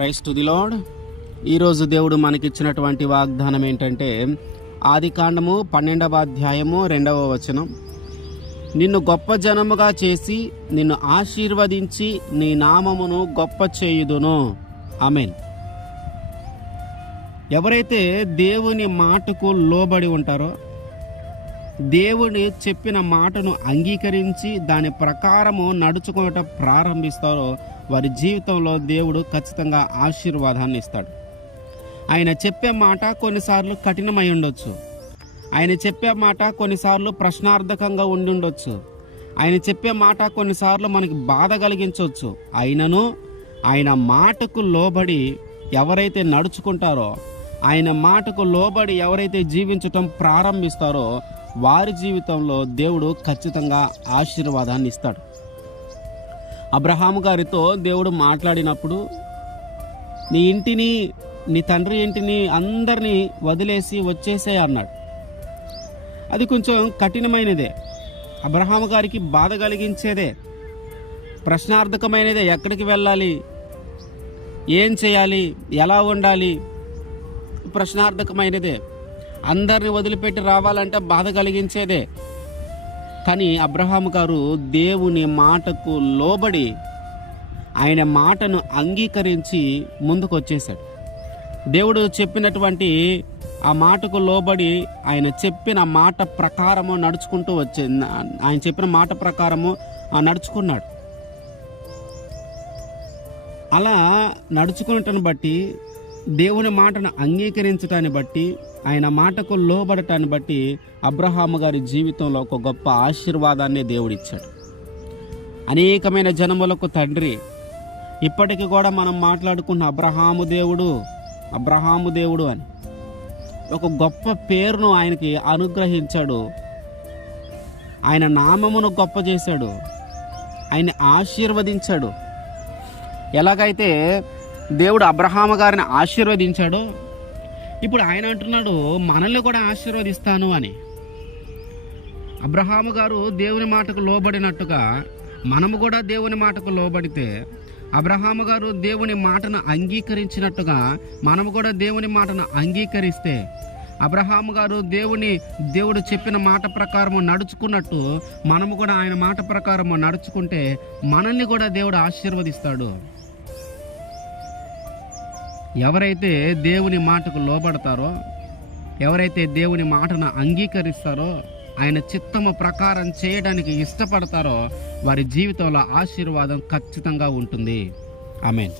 Praise to the lord. ఈరోజు దేవుడు మనకిచ్చినటువంటి వాగ్దానం ఏంటంటే ఆదికాండము 12వ అధ్యాయము 2వ వచనం. నిన్ను గొప్ప జనముగా చేసి నిన్ను ఆశీర్వదించి నీ నామమును గొప్ప చేయుదును. ఆమేన్. ఎవరైతే దేవుని మాటకు లోబడి ఉంటారో, దేవుని చెప్పిన మాటను అంగీకరించి దాని ప్రకారము నడుచుకోవటం ప్రారంభిస్తారో వారి జీవితంలో దేవుడు ఖచ్చితంగా ఆశీర్వాదాన్ని ఇస్తాడు. ఆయన చెప్పే మాట కొన్నిసార్లు కఠినమై ఉండొచ్చు, ఆయన చెప్పే మాట కొన్నిసార్లు ప్రశ్నార్థకంగా ఉండి ఉండొచ్చు, ఆయన చెప్పే మాట కొన్నిసార్లు మనకి బాధ కలిగించవచ్చు. అయినను ఆయన మాటకు లోబడి ఎవరైతే నడుచుకుంటారో, ఆయన మాటకు లోబడి ఎవరైతే జీవించటం ప్రారంభిస్తారో వారి జీవితంలో దేవుడు ఖచ్చితంగా ఆశీర్వాదాన్ని ఇస్తాడు. అబ్రహాము గారితో దేవుడు మాట్లాడినప్పుడు నీ ఇంటిని, నీ తండ్రి ఇంటిని అందరినీ వదిలేసి వచ్చేసే అన్నాడు. అది కొంచెం కఠినమైనదే, అబ్రహాము గారికి బాధ కలిగించేదే, ప్రశ్నార్థకమైనదే. ఎక్కడికి వెళ్ళాలి, ఏం చేయాలి, ఎలా ఉండాలి, ప్రశ్నార్థకమైనదే. అందరిని వదిలిపెట్టి రావాలంటే బాధ కలిగించేదే. కానీ అబ్రహాము గారు దేవుని మాటకు లోబడి ఆయన మాటను అంగీకరించి ముందుకు వచ్చేసాడు. దేవుడు చెప్పినటువంటి ఆ మాటకు లోబడి ఆయన చెప్పిన మాట ప్రకారము నడుచుకుంటూ ఆయన చెప్పిన మాట ప్రకారము నడుచుకున్నాడు. అలా నడుచుకున్నటను బట్టి, దేవుని మాటను అంగీకరించటాన్ని బట్టి, ఆయన మాటకు లోబడటాన్ని బట్టి అబ్రహాము గారి జీవితంలో ఒక గొప్ప ఆశీర్వాదాన్ని దేవుడిచ్చాడు. అనేకమైన జనములకు తండ్రి. ఇప్పటికి కూడా మనం మాట్లాడుకున్న అబ్రహాము దేవుడు అని ఒక గొప్ప పేరును ఆయనకి అనుగ్రహించాడు. ఆయన నామమును గొప్ప చేశాడు, ఆయన ఆశీర్వదించాడు. ఎలాగైతే దేవుడు అబ్రహాము గారిని ఆశీర్వదించాడో, ఇప్పుడు ఆయన అంటున్నాడు మనల్ని కూడా ఆశీర్వదిస్తాను అని. అబ్రహాము గారు దేవుని మాటకు లోబడినట్టుగా మనము కూడా దేవుని మాటకు లోబడితే, అబ్రహాము గారు దేవుని మాటను అంగీకరించినట్టుగా మనము కూడా దేవుని మాటను అంగీకరిస్తే, అబ్రహాము గారు దేవుడు చెప్పిన మాట ప్రకారము నడుచుకున్నట్టు మనము కూడా ఆయన మాట ప్రకారము నడుచుకుంటే మనల్ని కూడా దేవుడు ఆశీర్వదిస్తాడు. ఎవరైతే దేవుని మాటకు లోబడతారో, ఎవరైతే దేవుని మాటను అంగీకరిస్తారో, ఆయన చిత్తము ప్రకారం చేయడానికి ఇష్టపడతారో వారి జీవితంలో ఆశీర్వాదం ఖచ్చితంగా ఉంటుంది. ఆమేన్.